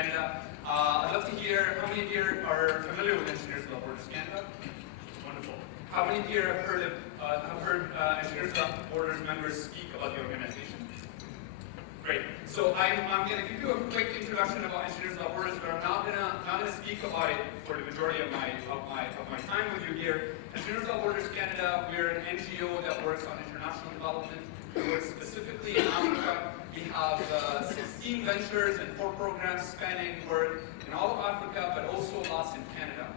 Canada. I'd love to hear how many here are familiar with Engineers Without Borders Canada. Wonderful. How many here have heard Engineers Without Borders members speak about the organization? Great. So I'm going to give you a quick introduction about Engineers Without Borders, but I'm not going to speak about it for the majority of my time with you here. Engineers Without Borders Canada, we're an NGO that works on international development. We work specifically in Africa. We have 16 ventures and 4 programs spanning work in all of Africa, but also lots in Canada.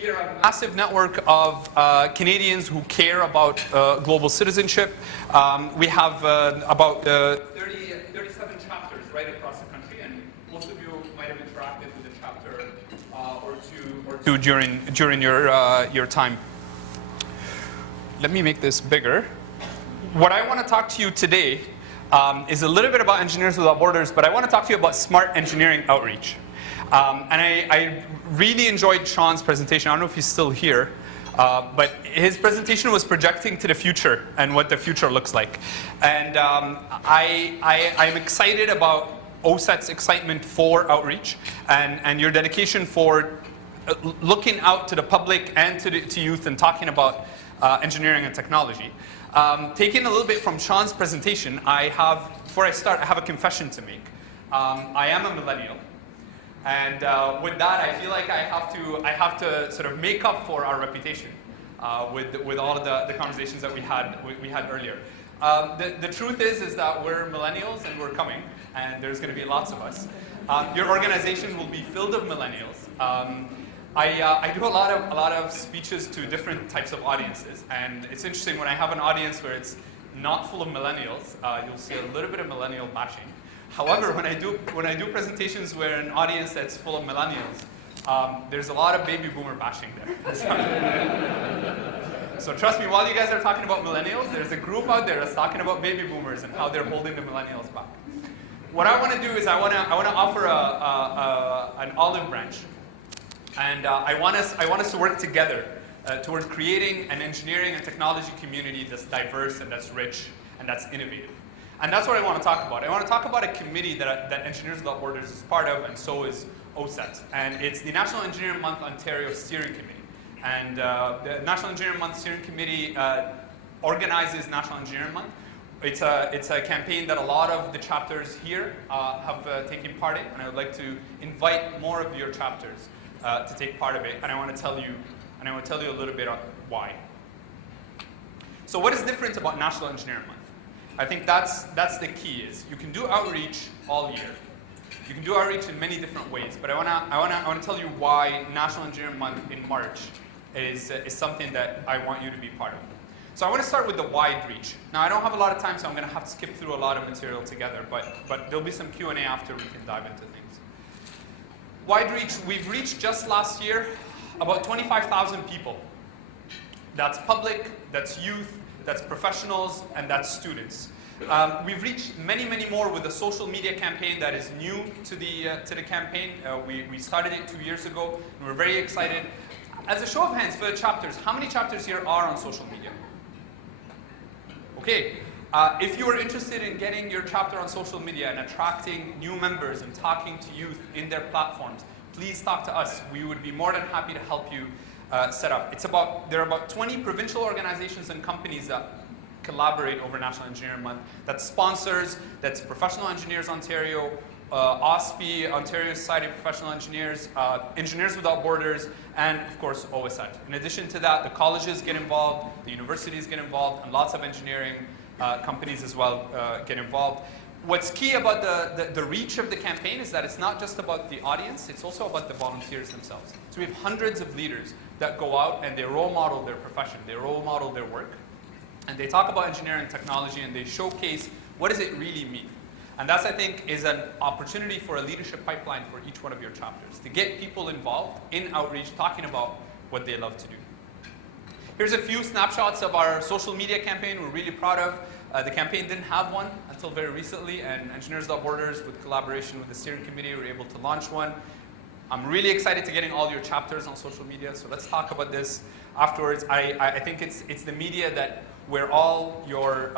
We are a massive network of Canadians who care about global citizenship. We have about 37 chapters right across the country, and most of you might have interacted with a chapter or two during your time. Let me make this bigger. What I want to talk to you today is a little bit about Engineers Without Borders, but I want to talk to you about smart engineering outreach. And I really enjoyed Sean's presentation. I don't know if he's still here, but his presentation was projecting to the future and what the future looks like. And I'm excited about Oacett's excitement for outreach and your dedication for looking out to the public and to youth and talking about engineering and technology. Taking a little bit from Sean's presentation, before I start, I have a confession to make. I am a millennial. And with that, I feel like I have to sort of make up for our reputation with all of the conversations that we had earlier. The truth is that we're millennials and we're coming, and there's going to be lots of us. Your organization will be filled with millennials. I do a lot of speeches to different types of audiences, and it's interesting when I have an audience where it's not full of millennials, you'll see a little bit of millennial bashing. However, when I do presentations where an audience that's full of millennials, there's a lot of baby boomer bashing there. So trust me, while you guys are talking about millennials, there's a group out there that's talking about baby boomers and how they're holding the millennials back. What I want to do is I want to offer an olive branch, and I want us to work together towards creating an engineering and technology community that's diverse and that's rich and that's innovative. And that's what I want to talk about. I want to talk about a committee that Engineers Without Borders is part of, and so is Oacett. And it's the National Engineering Month Ontario Steering Committee. And the National Engineering Month Steering Committee organizes National Engineering Month. It's a campaign that a lot of the chapters here have taken part in, and I would like to invite more of your chapters to take part of it. And I want to tell you a little bit on why. So what is different about National Engineering Month? I think that's the key. Is you can do outreach all year. You can do outreach in many different ways, but I want to tell you why National Engineering Month in March is something that I want you to be part of. So I want to start with the wide reach. Now I don't have a lot of time, so I'm going to have to skip through a lot of material together, but there'll be some Q&A after we can dive into things. Wide reach, we've reached just last year about 25,000 people. That's public, that's youth, that's professionals, and that's students. We've reached many, many more with a social media campaign that is new to the campaign. We started it 2 years ago, and we're very excited. As a show of hands for the chapters, how many chapters here are on social media? Okay. If you are interested in getting your chapter on social media and attracting new members and talking to youth in their platforms, please talk to us. We would be more than happy to help you set up. There are about 20 provincial organizations and companies that collaborate over National Engineering Month. That's sponsors, that's Professional Engineers Ontario, OSPE, Ontario Society of Professional Engineers, Engineers Without Borders, and of course Oacett. In addition to that, the colleges get involved, the universities get involved, and lots of engineering companies as well get involved. What's key about the reach of the campaign is that it's not just about the audience, it's also about the volunteers themselves. So we have hundreds of leaders that go out and they role model their profession, they role model their work, and they talk about engineering and technology, and they showcase what does it really mean. And that's, I think, is an opportunity for a leadership pipeline for each one of your chapters, to get people involved in outreach, talking about what they love to do. Here's a few snapshots of our social media campaign we're really proud of. The campaign didn't have one until very recently, and Engineers Without Borders, with collaboration with the steering committee, were able to launch one. I'm really excited to getting all your chapters on social media, so let's talk about this afterwards. I think it's the media that where all your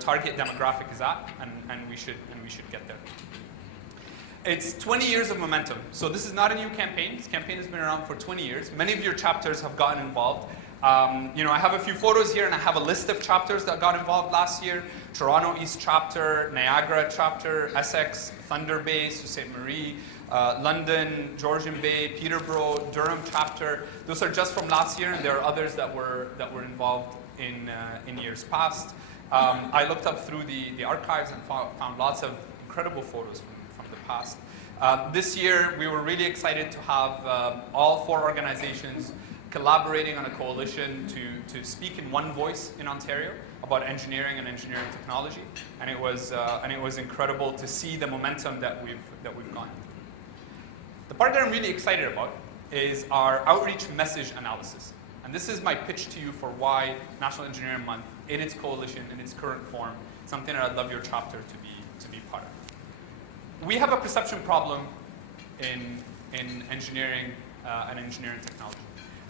target demographic is at, and we should get there. It's 20 years of momentum. So this is not a new campaign. This campaign has been around for 20 years. Many of your chapters have gotten involved. I have a few photos here, and I have a list of chapters that got involved last year. Toronto East chapter, Niagara chapter, Essex, Thunder Bay, Sault Ste. Marie, London, Georgian Bay, Peterborough, Durham chapter. Those are just from last year, and there are others that were involved in years past. I looked up through the archives and found lots of incredible photos from the past. This year, we were really excited to have all 4 organizations collaborating on a coalition to speak in one voice in Ontario about engineering and engineering technology, and it was incredible to see the momentum that we've gone. The part that I'm really excited about is our outreach message analysis, and this is my pitch to you for why National Engineering Month, in its coalition, in its current form, something that I'd love your chapter to be part of. We have a perception problem in engineering and engineering technology.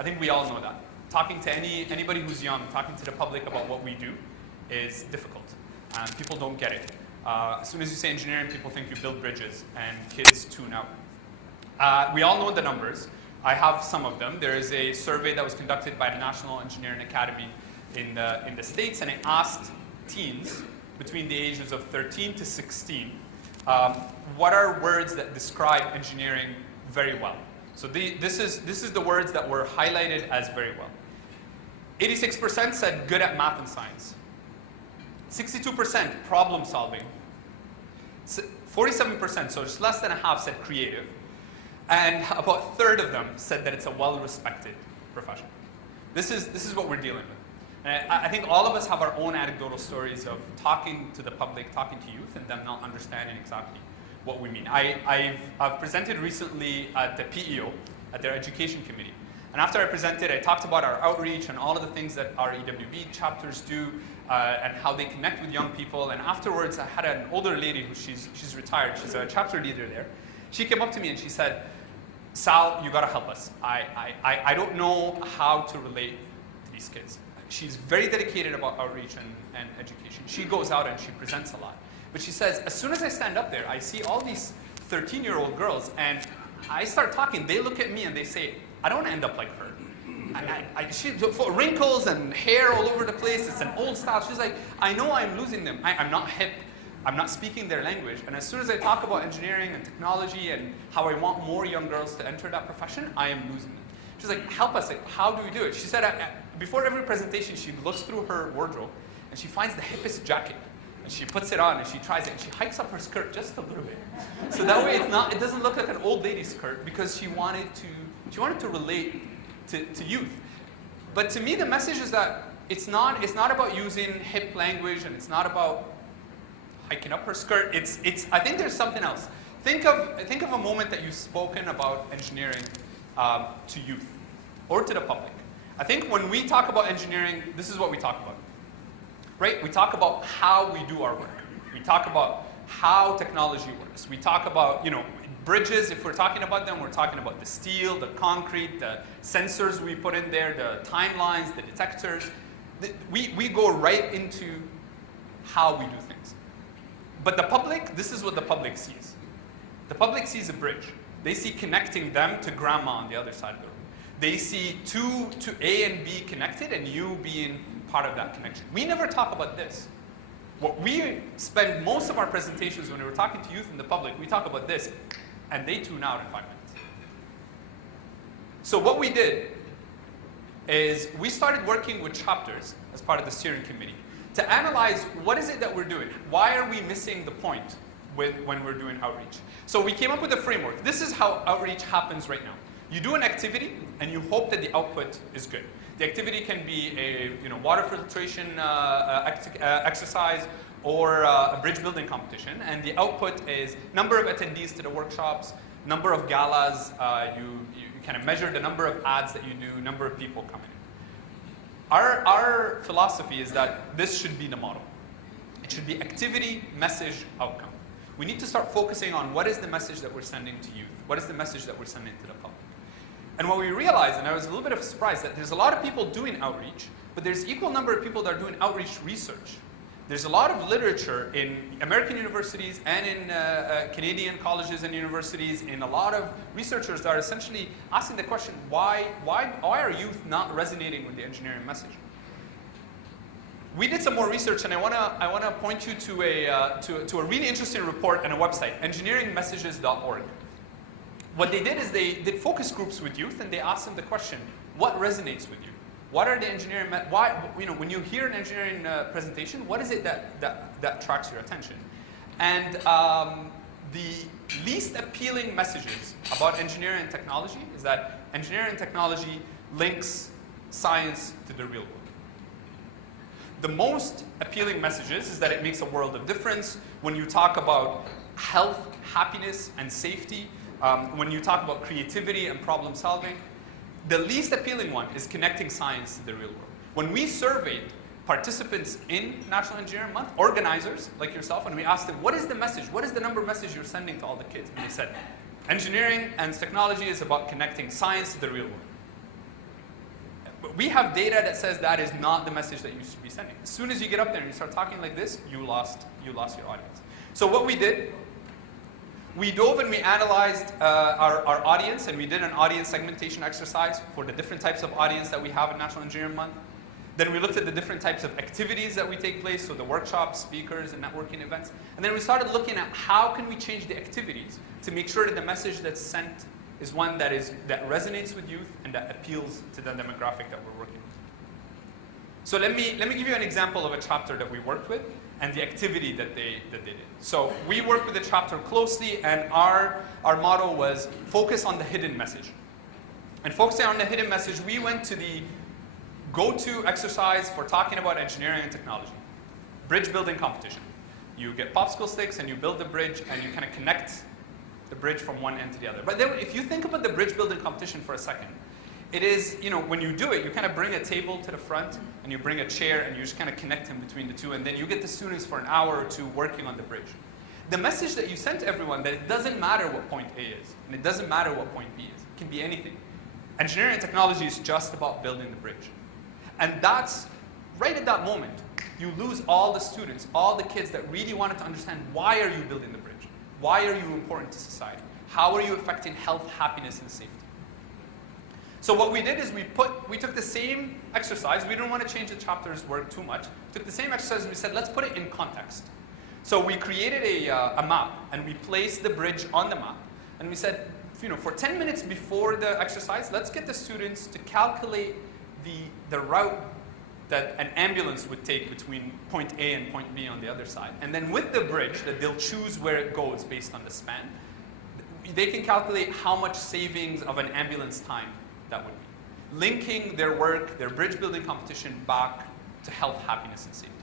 I think we all know that. Talking to anybody who's young, talking to the public about what we do is difficult. People don't get it. As soon as you say engineering, people think you build bridges, and kids tune out. We all know the numbers. I have some of them. There is a survey that was conducted by the National Engineering Academy in the States, and it asked teens between the ages of 13 to 16, what are words that describe engineering very well? So this is the words that were highlighted as very well. 86% said good at math and science. 62% problem solving. 47%, so just less than a half, said creative. And about a third of them said that it's a well-respected profession. This is what we're dealing with. And I think all of us have our own anecdotal stories of talking to the public, talking to youth, and them not understanding exactly what we mean. I've presented recently at the PEO, at their education committee. And after I presented, I talked about our outreach and all of the things that our EWB chapters do and how they connect with young people. And afterwards, I had an older lady who she's retired. She's a chapter leader there. She came up to me and she said, Sal, you got to help us. I don't know how to relate to these kids. She's very dedicated about outreach and education. She goes out and she presents a lot. But she says, as soon as I stand up there, I see all these 13-year-old girls, and I start talking. They look at me and they say, I don't want to end up like her. She wrinkles and hair all over the place. It's an old style. She's like, I know I'm losing them. I'm not hip. I'm not speaking their language. And as soon as I talk about engineering and technology and how I want more young girls to enter that profession, I am losing them. She's like, help us. Like, how do we do it? She said, before every presentation, she looks through her wardrobe and she finds the hippest jacket. And she puts it on and she tries it. And she hikes up her skirt just a little bit. So that way it doesn't look like an old lady skirt, because she wanted to relate to youth. But to me, the message is that it's not about using hip language, and it's not about hiking up her skirt. I think there's something else. Think of a moment that you've spoken about engineering to youth or to the public. I think when we talk about engineering, this is what we talk about. Right? We talk about how we do our work. We talk about how technology works. We talk about, bridges. If we're talking about them, we're talking about the steel, the concrete, the sensors we put in there, the timelines, the detectors. We go right into how we do things. But the public, this is what the public sees. The public sees a bridge. They see connecting them to grandma on the other side of the road. They see two to A and B connected, and you being part of that connection. We never talk about this. What we spend most of our presentations when we're talking to youth and the public, we talk about this, and they tune out in 5 minutes. So what we did is we started working with chapters as part of the steering committee to analyze what is it that we're doing. Why are we missing the point when we're doing outreach? So we came up with a framework. This is how outreach happens right now. You do an activity, and you hope that the output is good. The activity can be a water filtration exercise or a bridge building competition, and the output is number of attendees to the workshops, number of galas. You kind of measure the number of ads that you do, number of people coming in. Our philosophy is that this should be the model. It should be activity, message, outcome. We need to start focusing on what is the message that we're sending to youth, what is the message that we're sending to the public. And what we realized, and I was a little bit of a surprise, that there's a lot of people doing outreach, but there's equal number of people that are doing outreach research. there's a lot of literature in American universities and in Canadian colleges and universities, in a lot of researchers that are essentially asking the question, why are youth not resonating with the engineering message? We did some more research, and I want to point you to a really interesting report and a website, engineeringmessages.org. What they did is they did focus groups with youth, and they asked them the question, what resonates with you? What are the engineering, when you hear an engineering presentation, what is it that attracts your attention? And the least appealing messages about engineering and technology is that engineering and technology links science to the real world. The most appealing messages is that it makes a world of difference. When you talk about health, happiness, and safety, when you talk about creativity and problem solving, the least appealing one is connecting science to the real world. When we surveyed participants in National Engineering Month, organizers like yourself, and we asked them, what is the message? What is the number message you're sending to all the kids? And they said, engineering and technology is about connecting science to the real world. But we have data that says that is not the message that you should be sending. As soon as you get up there and you start talking like this, you lost your audience. So what we did, we dove and we analyzed our audience, and we did an audience segmentation exercise for the different types of audience that we have in National Engineering Month. Then we looked at the different types of activities that we take place, so the workshops, speakers, and networking events. And then we started looking at how can we change the activities to make sure that the message that's sent is one that resonates with youth and that appeals to the demographic that we're working with. So let me give you an example of a chapter that we worked with and the activity that they did. So we worked with the chapter closely, and our motto was focus on the hidden message. And focusing on the hidden message, we went to the go-to exercise for talking about engineering and technology. Bridge building competition. You get popsicle sticks and you build the bridge, and you kind of connect the bridge from one end to the other. But then if you think about the bridge building competition for a second, it is, when you do it, you kind of bring a table to the front and you bring a chair and you just kind of connect them between the two, and then you get the students for an hour or two working on the bridge. The message that you send to everyone that it doesn't matter what point A is, and it doesn't matter what point B is. It can be anything. Engineering and technology is just about building the bridge. And that's, right at that moment, you lose all the students, all the kids that really wanted to understand, why are you building the bridge? Why are you important to society? How are you affecting health, happiness, and safety? So what we did is we took the same exercise. We didn't want to change the chapter's work too much. We took the same exercise and we said, let's put it in context. So we created a map, and we placed the bridge on the map. And we said, for 10 minutes before the exercise, let's get the students to calculate the route that an ambulance would take between point A and point B on the other side. And then with the bridge, that they'll choose where it goes based on the span, they can calculate how much savings of an ambulance time that would be. Linking their work, their bridge building competition, back to health, happiness, and safety.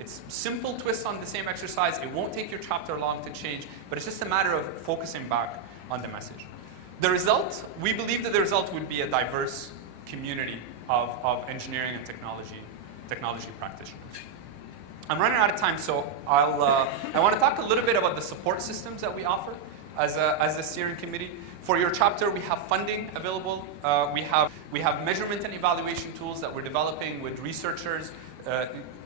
It's simple twists on the same exercise. It won't take your chapter long to change, but it's just a matter of focusing back on the message. The result, we believe that the result would be a diverse community of engineering and technology practitioners. I'm running out of time, so I want to talk a little bit about the support systems that we offer as a steering committee. For your chapter, we have funding available. We have measurement and evaluation tools that we're developing with researchers,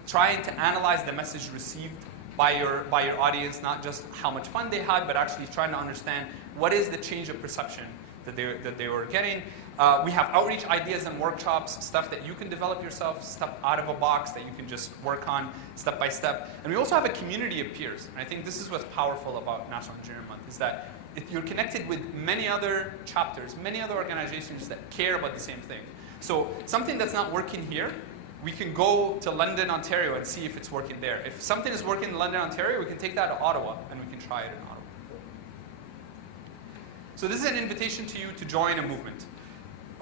trying to analyze the message received by your audience, not just how much fun they had, but actually trying to understand what is the change of perception that they were getting. We have outreach ideas and workshops, stuff that you can develop yourself, stuff out of a box that you can just work on step by step. And we also have a community of peers. And I think this is what's powerful about National Engineering Month, is that you're connected with many other chapters, many other organizations that care about the same thing. So something that's not working here, we can go to London, Ontario, and see if it's working there. If something is working in London, Ontario, we can take that to Ottawa, and we can try it in Ottawa. So this is an invitation to you to join a movement.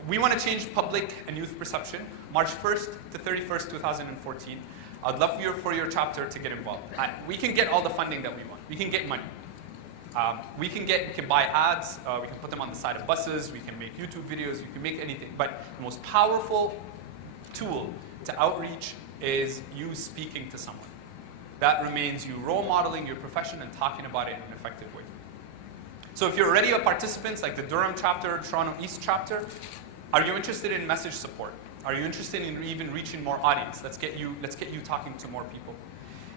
We want to change public and youth perception. March 1st to 31st, 2014. I'd love for your chapter to get involved. We can get all the funding that we want. We can get money. We can buy ads. We can put them on the side of buses. We can make YouTube videos. You can make anything. But the most powerful tool to outreach is you speaking to someone. That remains you role modeling your profession and talking about it in an effective way. So if you're already a participant, like the Durham chapter, Toronto East chapter, are you interested in message support? Are you interested in even reaching more audience? Let's get you talking to more people.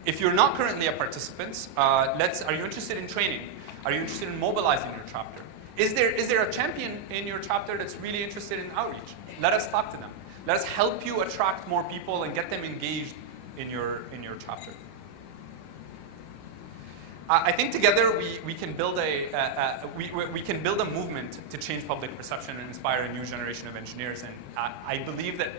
If you're not currently a participant, are you interested in training? Are you interested in mobilizing your chapter? Is there a champion in your chapter that's really interested in outreach? Let us talk to them. Let us help you attract more people and get them engaged in your chapter. I think together we can build a movement to change public perception and inspire a new generation of engineers. And I believe that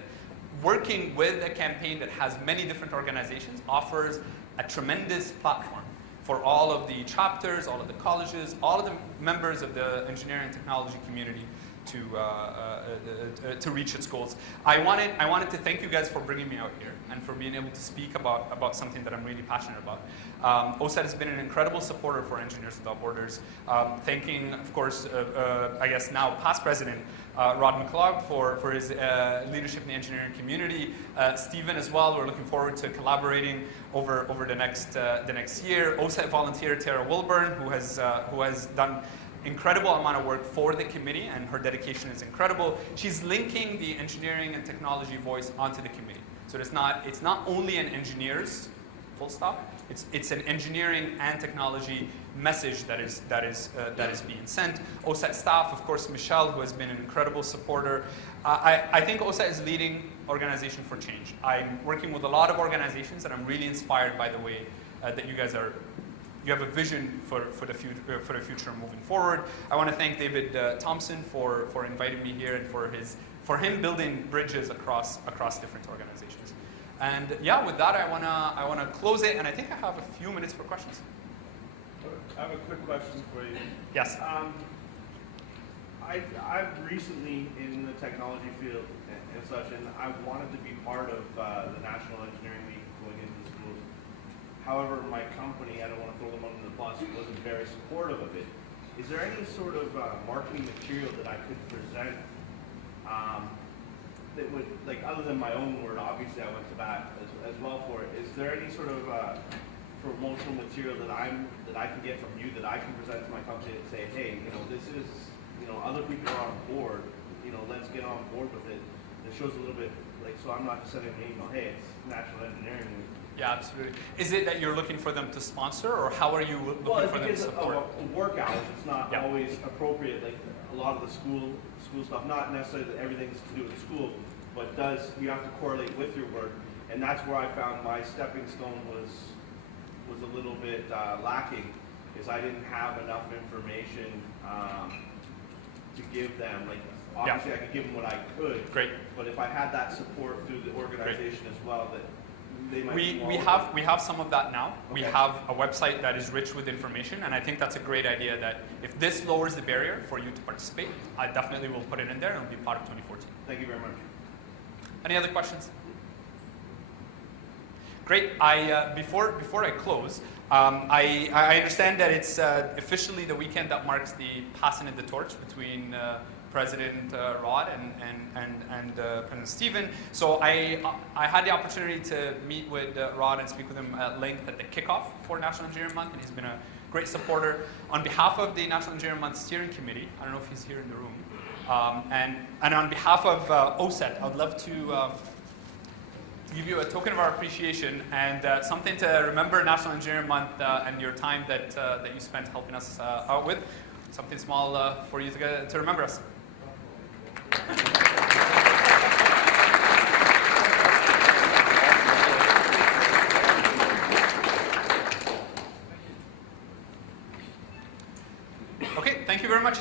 working with a campaign that has many different organizations offers a tremendous platform for all of the chapters, all of the colleges, all of the members of the engineering and technology community to reach its goals. I wanted to thank you guys for bringing me out here and for being able to speak about something that I'm really passionate about. Oacett has been an incredible supporter for Engineers Without Borders. Thanking, of course, I guess now past president Rod McClog for his leadership in the engineering community. Stephen as well. We're looking forward to collaborating over the next year. Oacett volunteer Tara Wilburn, who has done incredible amount of work for the committee, and her dedication is incredible. She's linking the engineering and technology voice onto the committee. So it's not only an engineers, full stop. It's an engineering and technology message that is being sent. Oacett staff, of course, Michelle, who has been an incredible supporter. I think Oacett is leading organization for change. I'm working with a lot of organizations, and I'm really inspired by the way that you guys are. You have a vision for the future moving forward. I want to thank David Thompson for inviting me here and for him building bridges across different organizations. And yeah, with that, I wanna close it, and I think I have a few minutes for questions. I have a quick question for you. Yes. I've recently in the technology field and such, and I wanted to be part of the National Engineering Week going into the schools. However, my company, I don't want to throw them under the bus, wasn't very supportive of it. Is there any sort of marketing material that I could present that would, like, other than my own word, obviously I went to bat as well for it. Is there any sort of promotional material that I can get from you that I can present to my company and say, hey, this is, other people are on board, let's get on board with it. That shows a little bit, like, so I'm not just sending an email, hey, it's National Engineering Week. Yeah, absolutely. Is it that you're looking for them to sponsor, or how are you looking for them to support? Work hours, it's not always appropriate. Like a lot of the school stuff, not necessarily that everything's to do with the school, but you have to correlate with your work, and that's where I found my stepping stone was a little bit lacking, is I didn't have enough information to give them. Like obviously, I could give them what I could. Great. But if I had that support through the organization as well, that. We have some of that now. Okay. We have a website that is rich with information, and I think that's a great idea that if this lowers the barrier for you to participate, I definitely will put it in there and it'll be part of 2014. Thank you very much. Any other questions? Great. Before I close, I understand that it's officially the weekend that marks the passing of the torch between President Rod and President Stephen. So I had the opportunity to meet with Rod and speak with him at length at the kickoff for National Engineering Month, and he's been a great supporter. On behalf of the National Engineering Month Steering Committee, I don't know if he's here in the room, and on behalf of Oacett, I would love to give you a token of our appreciation and something to remember National Engineering Month and your time that you spent helping us out with. Something small for you to remember us. Okay, thank you very much.